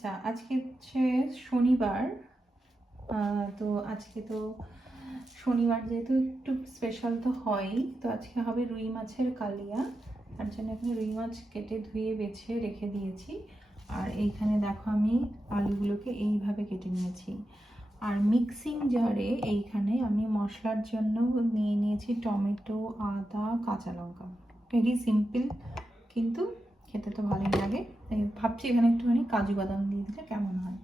আচ্ছা, আজকে হচ্ছে শনিবার। তো আজকে তো শনিবার যেহেতু একটু স্পেশাল তো হয়ই, তো আজকে হবে রুই মাছের কালিয়া। তার জন্য এখানে রুই মাছ কেটে ধুয়ে বেছে রেখে দিয়েছি। আর এইখানে দেখো আমি আলুগুলোকে এইভাবে কেটে নিয়েছি। আর মিক্সিং জারে এইখানে আমি মশলার জন্য নিয়ে নিয়েছি টমেটো, আদা, কাঁচা লঙ্কা। ভেরি সিম্পল, কিন্তু খেতে তো ভালোই লাগে। তাই ভাবছি এখানে একটুখানি কাজু বাদাম দিয়ে দিলে কেমন হয়।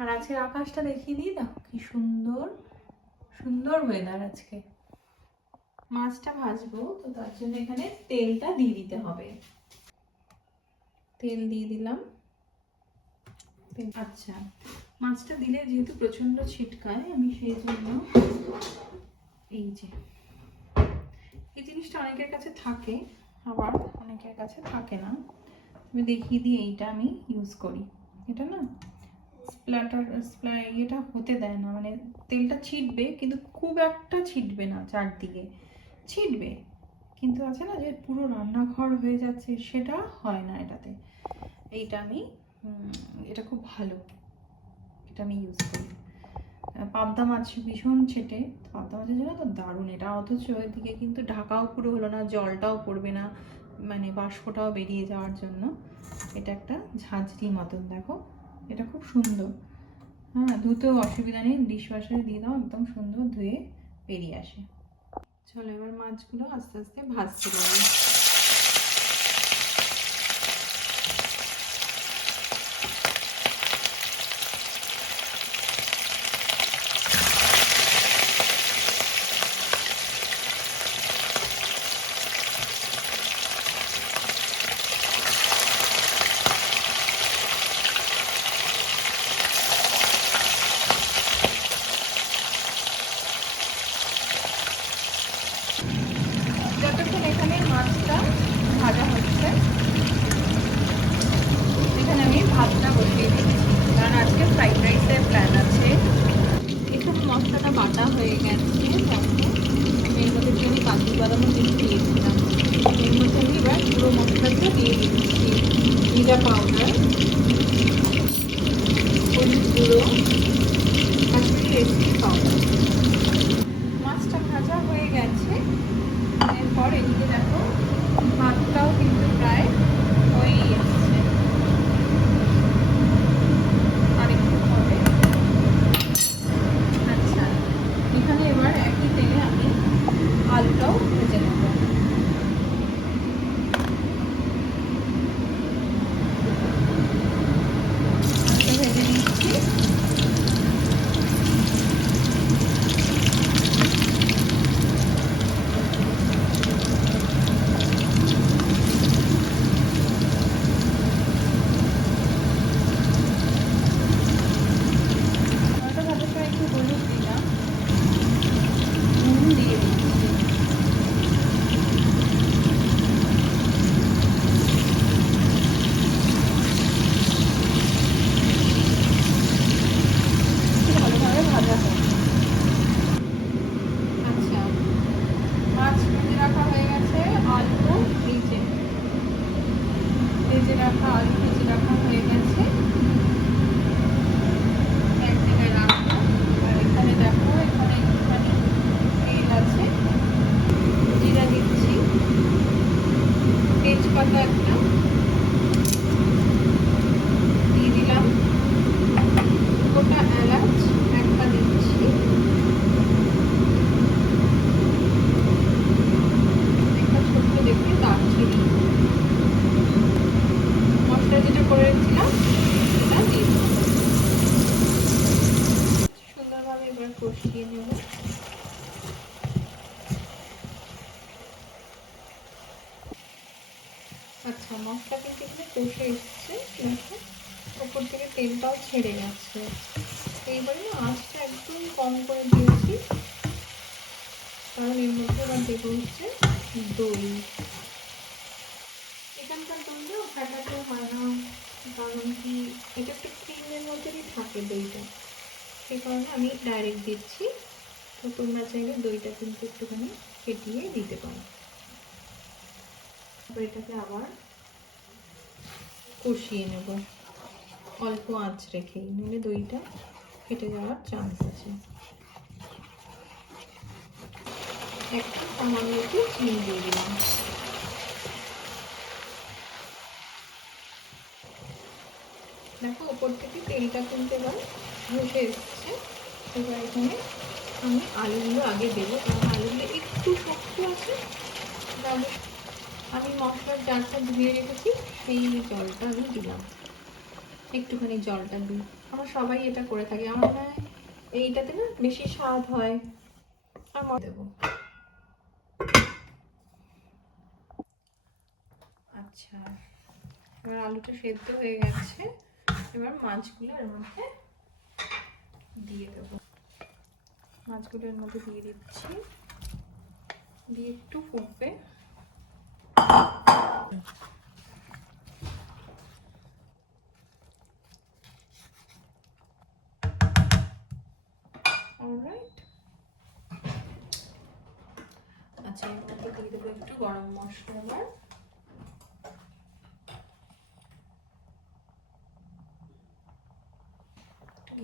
আর আজকের আকাশটা দেখিয়ে দিই, দেখো কি সুন্দর সুন্দর ওয়েদার আজকে। মাছটা ভাজবো, তো তার জন্য এখানে তেলটা দিয়ে দিতে হবে। তেল দিয়ে দিলাম। আচ্ছা, মাছটা দিলে যেহেতু প্রচন্ড ছিটকায়, আমি সেই জন্য এই যে এই জিনিসটা অনেকের কাছে থাকে, আবার অনেকের কাছে থাকে না। আমি দেখিয়ে দিই, এইটা আমি ইউজ করি। এটা না এটা হতে দেয় না, মানে তেলটা ছিটবে কিন্তু খুব একটা ছিটবে না, চারদিকে ছিটবে কিন্তু আছে না যে পুরো রান্নাঘর হয়ে যাচ্ছে, সেটা হয় না এটাতে। এইটা আমি এটা খুব ভালো, এটা আমি ইউজ করি। পাবদা মাছ ভীষণ ছেটে, পাবদা মাছের জন্য তো দারুণ এটা। অথচ এদিকে কিন্তু ঢাকাও পুরো হলো না, জলটাও পড়বে না, মানে বাষ্পটাও বেরিয়ে যাওয়ার জন্য। এটা একটা ঝাঁঝরি মতন, দেখো এটা খুব সুন্দর। হ্যাঁ, ধুতেও অসুবিধা নেই, ডিশ ওয়াশারে দিয়ে দাও, একদম সুন্দর ধুয়ে বেরিয়ে আসে। চলো এবার মাছগুলো আস্তে আস্তে ভাজতে পারি। যতক্ষণ এখানে মাছটা ভাজা হচ্ছে, এখানে আমি ভাতটা বসিয়ে দিচ্ছি, কারণ আজকে ফ্রাইড রাইসের প্ল্যান আছে। এখানে মশলাটা বাটা হয়ে গেছে, এর মধ্যে আমি কাজু বাদামও কিন্তু দিয়েছিলাম। এর মধ্যে আমি এবার পুরো মশলাটা দিয়ে দিচ্ছি। জিরা পাউডার, হলুদ গুঁড়ো, কাশ্মীরি রেড চিলি পাউডার। মাছটা ভাজা হয়ে গেছে। এরপর এদিকে দেখো ভাতটাও কিন্তু প্রায় হয়েই এসছে, আরেকটু হবে। আচ্ছা, এখানে এবার একই তেলে আমি আলুটাও ভেজে নেব। আলুটা ভেজে নিচ্ছি। আলুটা ভাজার সময় একটু হলুদ দিলাম, নুন দিয়ে দিচ্ছি। ভালোভাবে ভাজা হোক। আচ্ছা, মাছ ভেজে রাখা হয়ে গেছে, আলু ভেজে রাখা হয়ে গেছে, এক জায়গায় রাখবো। আর এখানে দেখো, এখানে একটুখানি তেল আছে, জিরা দিচ্ছি, তেজপাতা একটা দিয়ে দিলাম, গোটা এলাচ একটা দিচ্ছি, একটা ছোট্ট দেখে দারচিনি, মশলা যেটা করে রেখেছিলাম সেটা দিয়ে দিলাম। সুন্দরভাবে এবার কষিয়ে নেব। আচ্ছা, মশলা কিন্তু এখানে কষে এসছে, দেখো উপর থেকে তেলটাও ছেড়ে যাচ্ছে। এইবারে না আঁচটা একদম কম করে দিয়েছি, কারণ এর মধ্যে এবার দেবো হচ্ছে দই। এখানকার দইটা ফ্যাটাতে হয় না, কারণ কি এটা একটু ক্রিমের মধ্যেই থাকে দইটা, সেই কারণে আমি ডাইরেক্ট দিচ্ছি। তো তোমরা চাইলে দইটা কিন্তু একটুখানি ফেটিয়ে দিতে পারো। এটাকে আবার কষিয়ে নেব। অল্প আঁচ রেখেই, নইলে দইটা ফেটে যাওয়ার চান্স আছে। একটু সামান্য একটু চিনি দিয়ে দিলাম। দেখো উপর থেকে তেলটা কিন্তু এবার ভেসে এসছে। এবার এখানে আমি আলুগুলো আগে দেবো, কারণ আলুগুলো একটু শক্ত আছে। আমি মশলার জারটা ধুয়ে রেখেছি, সেই জলটা আমি দিলাম। একটুখানি জলটা দিই, আমরা সবাই এটা করে থাকি। আমার মনে হয় এইটাতে না বেশি স্বাদ হয়। আর দেবো। আচ্ছা, এবার আলুটা সেদ্ধ হয়ে গেছে। এবার মাছগুলো এর মধ্যে দিয়ে দেবো। মাছগুলো এর মধ্যে দিয়ে দিচ্ছি, দিয়ে একটু ফুটবে। অলরাইট। আচ্ছা, এর মধ্যে দিয়ে দেবো একটু গরম মশলা। এবার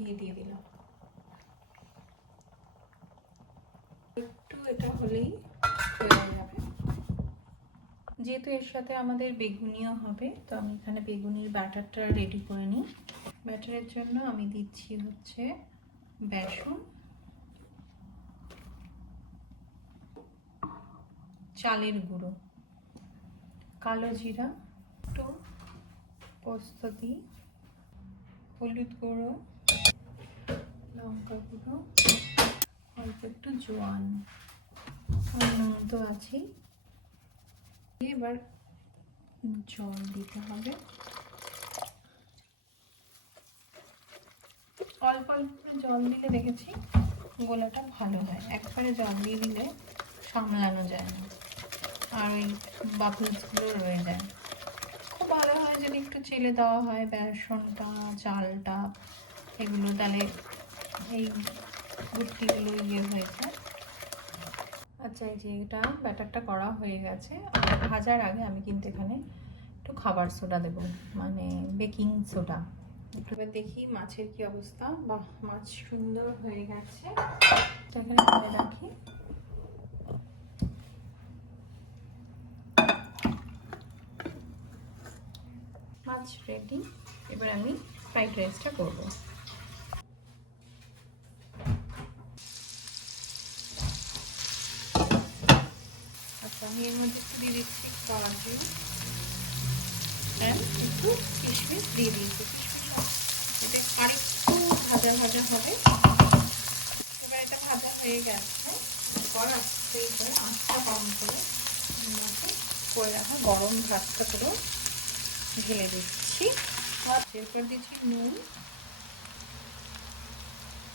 ঘি দিয়ে দিলাম। একটু এটা হলেই হয়ে যাবে। যেহেতু এর সাথে আমাদের বেগুনিও হবে, তো আমি এখানে বেগুনির ব্যাটারটা রেডি করে নিই। ব্যাটারের জন্য আমি দিচ্ছি হচ্ছে বেসন, চালের গুঁড়ো, কালো জিরা, একটু পোস্ত দিই, হলুদ গুঁড়ো, লঙ্কা গুঁড়ো, অল্প একটু জোয়ান, আর নুন তো আছেই। এবার জল দিতে হবে, অল্প অল্প করে জল দিলে দেখেছি গোলাটা ভালো হয়। একবারে জল দিয়ে দিলে সামলানো যায় না, আর ওই বাবলসগুলো রয়ে যায়। খুব ভালো হয় যদি একটু চেলে দেওয়া হয় বেসনটা, চালটা, এগুলো, তাহলে এই গুট্টিগুলো হয়ে যায়। আচ্ছা, এই যে এটা ব্যাটারটা করা হয়ে গেছে। ভাজার আগে আমি কিন্তু এখানে একটু খাবার সোডা দেবো, মানে বেকিং সোডা। একটু দেখি মাছের কি অবস্থা। বাহ, মাছ সুন্দর হয়ে গেছে। এখানে তুলে রাখি। মাছ রেডি। এবার আমি ফ্রাইড রাইসটা করবো। আচ্ছা, আমি এর মধ্যে একটু দিয়ে দিচ্ছি কাজু, একটু কিশমিশ দিয়ে দিয়েছি। এটা আরেকটু ভাজা ভাজা হবে। এবার এটা ভাজা হয়ে গেছে। এরপর আস্তে করে আঁচটা কম করে করে রাখা গরম ভাতটা পুরো ঢেলে দিচ্ছি। এরপর দিচ্ছি নুন,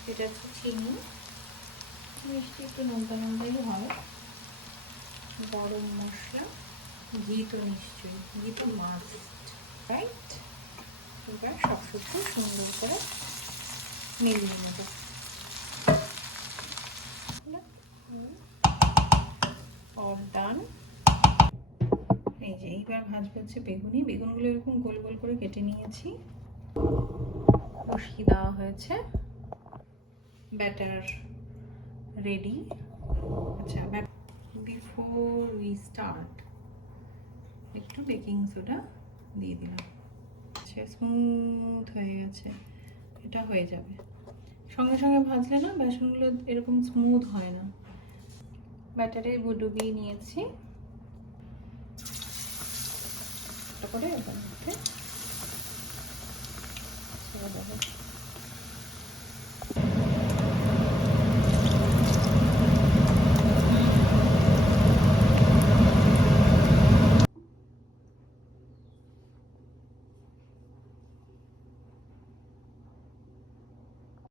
এটা হচ্ছে চিনি, মিষ্টি একটু নোনতা নোনতাই হয়, গরম মশলা, ঘি তো নিশ্চয়ই, ঘি তো মাস্ট, রাইট। এবার সব কিছু সুন্দর করে মিলিয়ে নেব। All done. এই যে এইবার ভাজবো হচ্ছে বেগুনি। বেগুনগুলো এরকম গোল গোল করে কেটে নিয়েছি, বসিয়ে দেওয়া হয়েছে। Batter ready. আচ্ছা, বিফোর উই স্টার্ট একটু বেকিং সোডা দিয়ে দিলাম। আচ্ছা, স্মুথ হয়ে গেছে। এটা হয়ে যাবে। সঙ্গে সঙ্গে ভাজলে না বেসনগুলো এরকম স্মুথ হয় না। ব্যাটারে ডুবিয়ে নিয়েছি। করে এবার মধ্যে ছেড়ে দেবো।